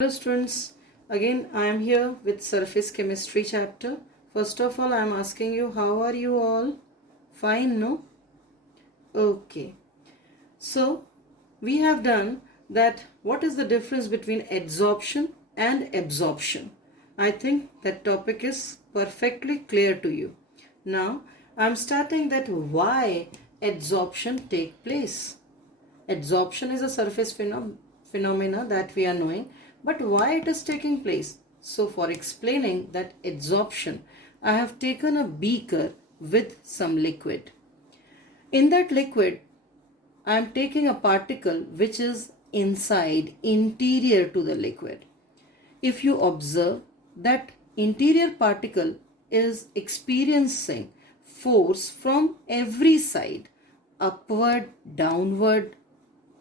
Hello students, again I am here with surface chemistry chapter. First of all I am asking you, how are you all? Fine, no? Okay. So we have done that. What is the difference between adsorption and absorption? I think that topic is perfectly clear to you. Now I am starting that why adsorption take place. Adsorption is a surface phenomena that we are knowing, but why it is taking place? So for explaining that adsorption, I have taken a beaker with some liquid. In that liquid, I am taking a particle which is inside, interior to the liquid. If you observe, that interior particle is experiencing force from every side, upward, downward,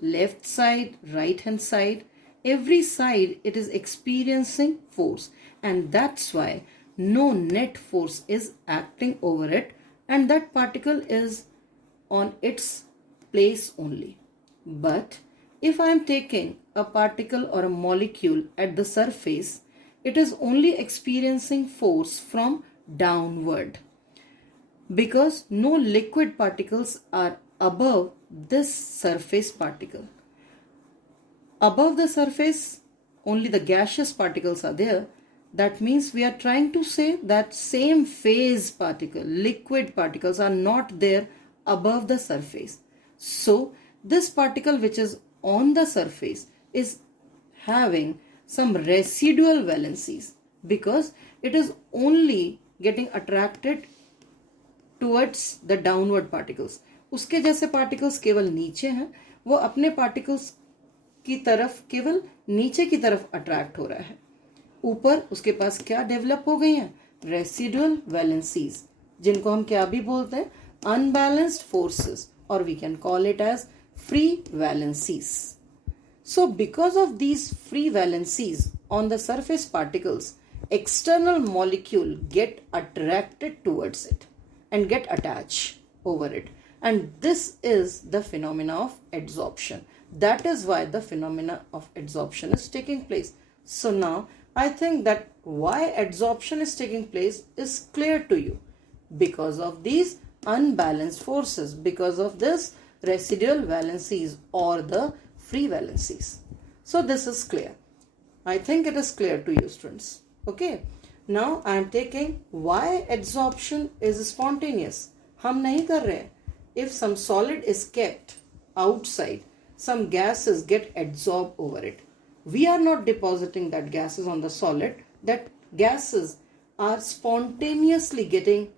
left side, right hand side, every side it is experiencing force, and that's why no net force is acting over it, and that particle is on its place only. But if I am taking a particle or a molecule at the surface, it is only experiencing force from downward, because no liquid particles are above this surface particle. Above the surface, only the gaseous particles are there. That means we are trying to say that same phase particle, liquid particles are not there above the surface. So this particle which is on the surface is having some residual valencies, because it is only getting attracted towards the downward particles. उसके जैसे particles केवल नीचे हैं, वो अपने particles की तरफ केवल नीचे की तरफ अट्रैक्ट हो रहा है. ऊपर उसके पास क्या डेवलप हो गई हैं? रेसिडुअल वैलेंसीज, जिनको हम क्या भी बोलते हैं? अनबैलेंस्ड फोर्सेस, और we can call it as free valencies. So because of these free valencies on the surface particles, external molecule get attracted towards it and get attached over it. And this is the phenomena of adsorption. That is why the phenomena of adsorption is taking place. So now I think that why adsorption is taking place is clear to you. Because of these unbalanced forces, because of this residual valencies or the free valencies. So this is clear. I think it is clear to you, students. Okay. Now I am taking why adsorption is spontaneous. हम नहीं कर रहे. If some solid is kept outside, some gases get absorbed over it. We are not depositing that gases on the solid. That gases are spontaneously getting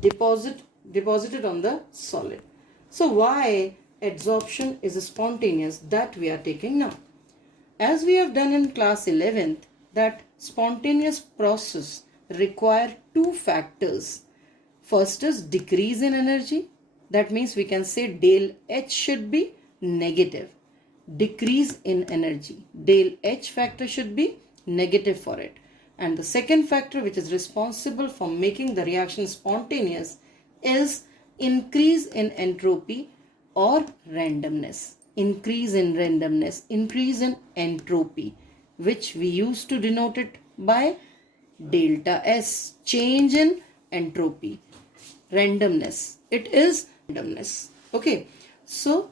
deposited on the solid. So why adsorption is spontaneous, that we are taking now. As we have done in class 11th, that spontaneous process require two factors. First is decrease in energy. That means we can say del H should be negative. Decrease in energy, del H factor should be negative for it. And the second factor which is responsible for making the reaction spontaneous is increase in entropy or randomness. Increase in randomness, increase in entropy, which we used to denote it by delta S, change in entropy. Randomness, it is randomness. Okay, so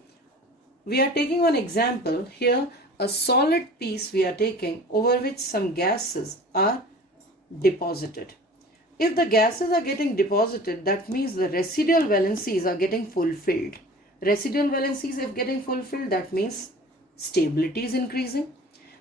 we are taking one example here, a solid piece we are taking over which some gases are deposited. If the gases are getting deposited, that means the residual valencies are getting fulfilled. Residual valencies if getting fulfilled, that means stability is increasing.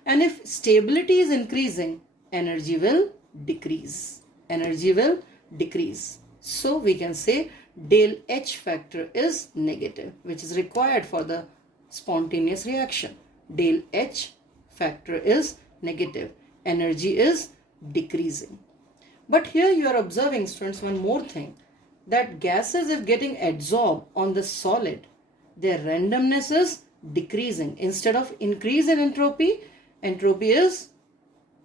And if stability is increasing, energy will decrease. Energy will decrease. So we can say del H factor is negative, which is required for the spontaneous reaction. Del H factor is negative. Energy is decreasing. But here you are observing, students, one more thing, that gases if getting adsorbed on the solid, their randomness is decreasing. Instead of increase in entropy, entropy is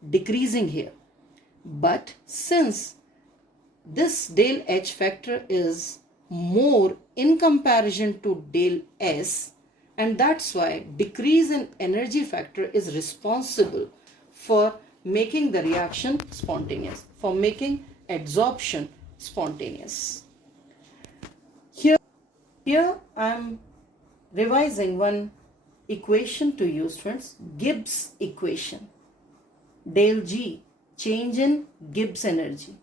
decreasing here. But since this del H factor is more in comparison to del S, and that's why decrease in energy factor is responsible for making the reaction spontaneous, for making adsorption spontaneous. Here I am revising one equation to you, students, Gibbs equation. Del G, change in Gibbs energy.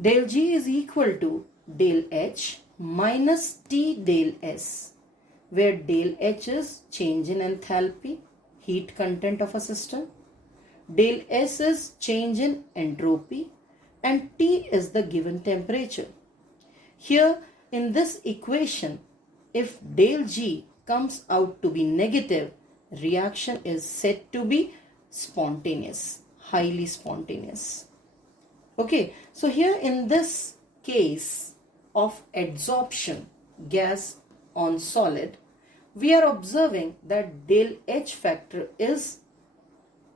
Del G is equal to del H minus T del S, where del H is change in enthalpy, heat content of a system. Del S is change in entropy, and T is the given temperature. Here in this equation, if del G comes out to be negative, reaction is said to be spontaneous, highly spontaneous. Okay, so here in this case of adsorption, gas on solid, we are observing that del H factor is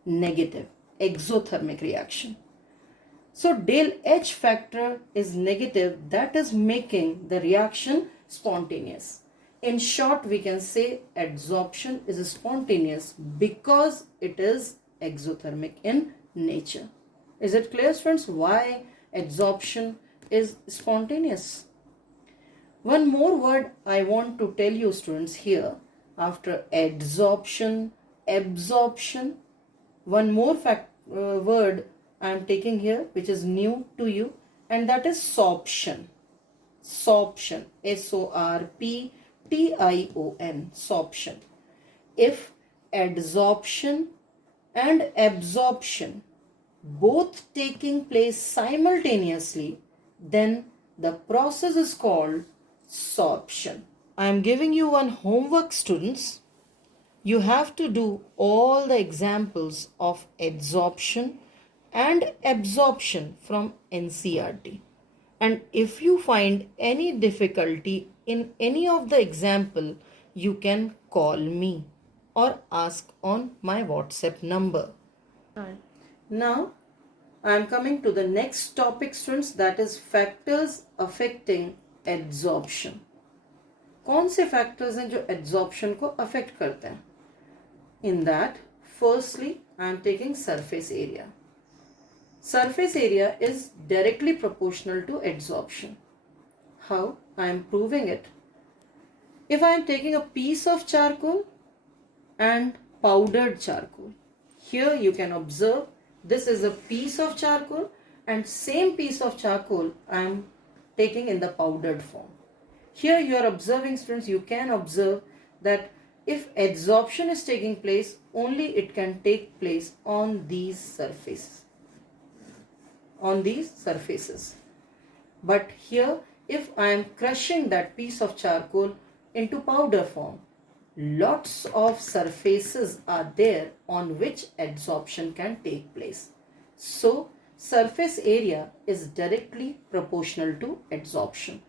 negative, exothermic reaction. So del H factor is negative, that is making the reaction spontaneous. In short, we can say adsorption is spontaneous because it is exothermic in nature. Is it clear, students, why adsorption is spontaneous? One more word I want to tell you, students, here after adsorption, absorption. One more word I am taking here which is new to you, and that is sorption. Sorption, S-O-R-P-T-I-O-N, sorption. If adsorption and absorption both taking place simultaneously, then the process is called sorption. I am giving you one homework, students. You have to do all the examples of adsorption and absorption from NCERT. And if you find any difficulty in any of the example, you can call me or ask on my WhatsApp number. Now, I am coming to the next topic, students, that is factors affecting adsorption. कौन से factors हैं जो adsorption को affect करते हैं? In that, firstly, I am taking surface area. Surface area is directly proportional to adsorption. How? I am proving it. If I am taking a piece of charcoal and powdered charcoal, here you can observe this is a piece of charcoal and same piece of charcoal I am taking in the powdered form. Here you are observing, students, you can observe that if adsorption is taking place, only it can take place on these surfaces. But here, if I am crushing that piece of charcoal into powder form, lots of surfaces are there on which adsorption can take place. So, surface area is directly proportional to adsorption.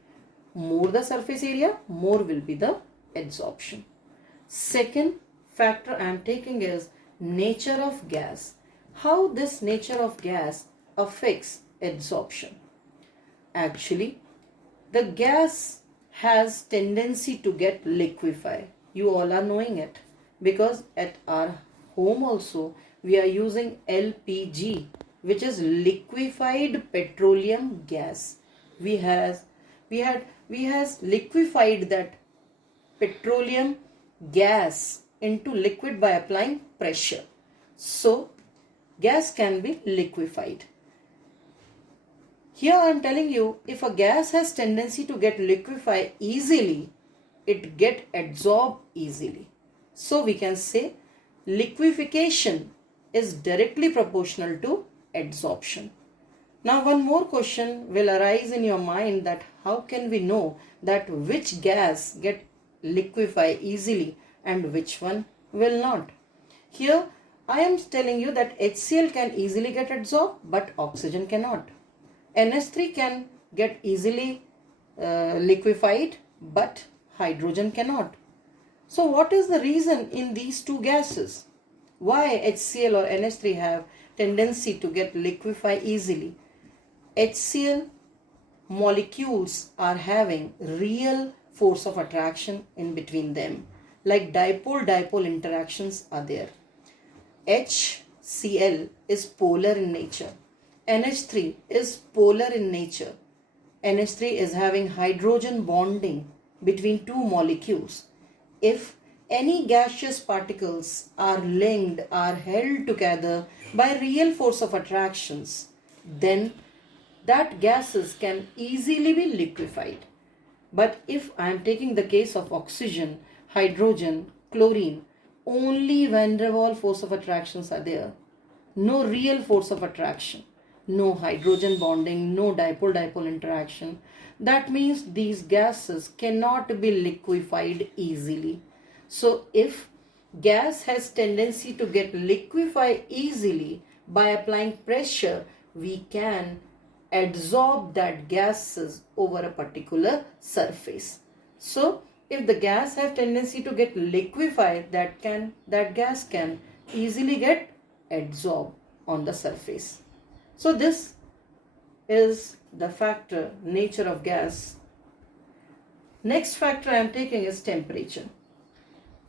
More the surface area, more will be the adsorption. Second factor I am taking is nature of gas. How this nature of gas affects adsorption? Actually, the gas has tendency to get liquefied. You all are knowing it because at our home also we are using LPG, which is liquefied petroleum gas. We has liquefied that petroleum gas into liquid by applying pressure. So gas can be liquefied. Here I am telling you, if a gas has tendency to get liquefied easily, it get adsorbed easily. So we can say liquefaction is directly proportional to adsorption. Now one more question will arise in your mind, that how can we know that which gas get liquefied easily and which one will not? Here I am telling you that HCl can easily get adsorbed but oxygen cannot. NH3 can get easily liquefied but hydrogen cannot. So what is the reason in these two gases? Why HCl or NH3 have tendency to get liquefied easily? HCl molecules are having real force of attraction in between them. Like dipole-dipole interactions are there. H Cl is polar in nature. NH3 is polar in nature. NH3 is having hydrogen bonding between two molecules. If any gaseous particles are linked, are held together by real force of attractions, then that gases can easily be liquefied. But if I am taking the case of oxygen, hydrogen, chlorine, only van der Waals force of attractions are there. No real force of attraction, no hydrogen bonding, no dipole-dipole interaction. That means these gases cannot be liquefied easily. So if gas has tendency to get liquefied easily by applying pressure, we can adsorb that gases over a particular surface. So if the gas have tendency to get liquefied, that gas can easily get adsorbed on the surface. So this is the factor, nature of gas. Next factor I am taking is temperature.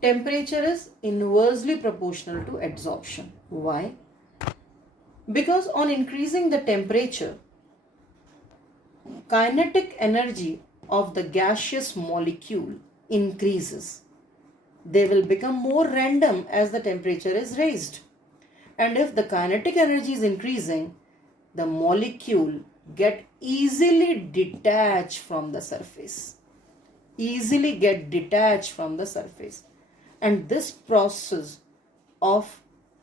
Temperature is inversely proportional to adsorption. Why? Because on increasing the temperature, kinetic energy of the gaseous molecule increases. They will become more random as the temperature is raised. And if the kinetic energy is increasing, the molecule get easily detached from the surface. Easily get detached from the surface. And this process of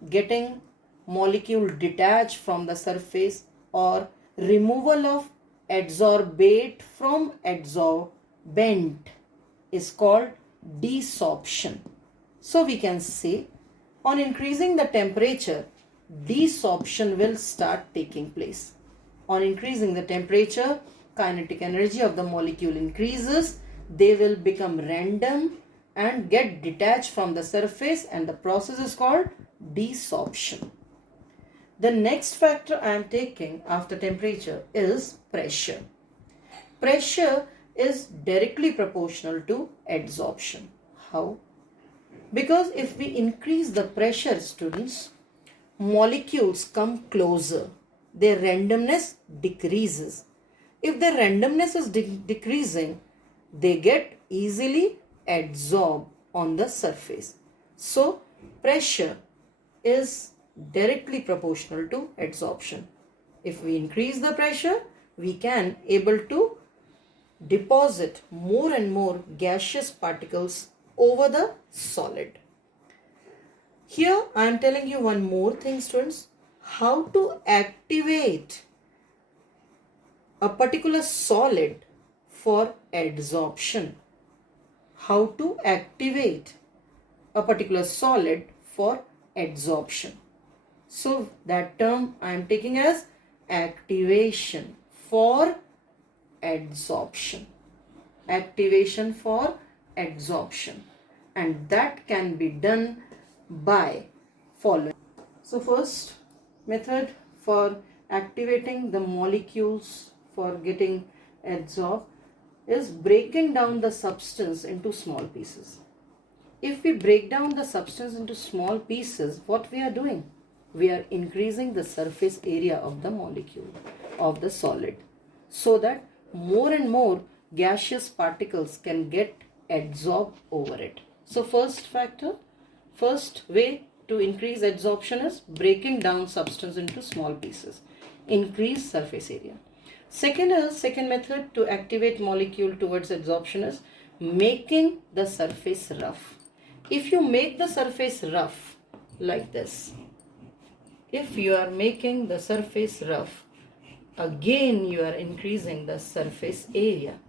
getting molecule detached from the surface or removal of adsorbate from adsorbent is called desorption. So we can say on increasing the temperature, desorption will start taking place. On increasing the temperature, kinetic energy of the molecule increases. They will become random and get detached from the surface, and the process is called desorption. The next factor I am taking after temperature is pressure. Pressure is directly proportional to adsorption. How? Because if we increase the pressure, students, molecules come closer. Their randomness decreases. If the randomness is decreasing, they get easily adsorbed on the surface. So pressure is directly proportional to adsorption. If we increase the pressure, we can able to deposit more and more gaseous particles over the solid. Here I am telling you one more thing, students, how to activate a particular solid for adsorption. How to activate a particular solid for adsorption. So that term I am taking as activation for adsorption. Activation for adsorption. And that can be done by following. So first method for activating the molecules for getting adsorbed is breaking down the substance into small pieces. If we break down the substance into small pieces, what we are doing? We are increasing the surface area of the molecule, of the solid, so that more and more gaseous particles can get adsorbed over it. So first way to increase adsorption is breaking down substance into small pieces. Increase surface area. Second method to activate molecule towards adsorption is making the surface rough. If you make the surface rough like this, if you are making the surface rough, again you are increasing the surface area.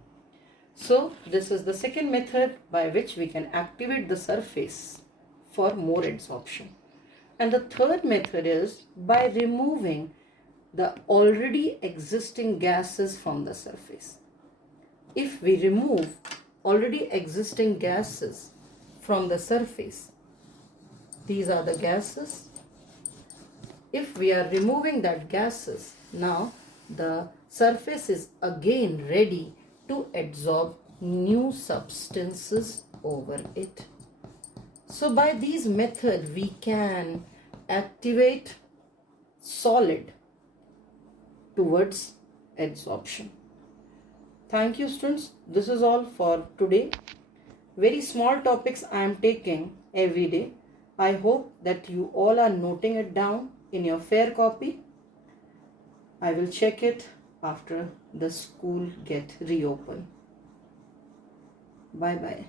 So this is the second method by which we can activate the surface for more adsorption. And the third method is by removing the already existing gases from the surface. If we remove already existing gases from the surface, these are the gases. If we are removing that gases, now the surface is again ready to adsorb new substances over it. So by these methods we can activate solid towards adsorption. Thank you, students. This is all for today. Very small topics I am taking every day. I hope that you all are noting it down in your fair copy. I will check it after the school get reopened. Bye bye.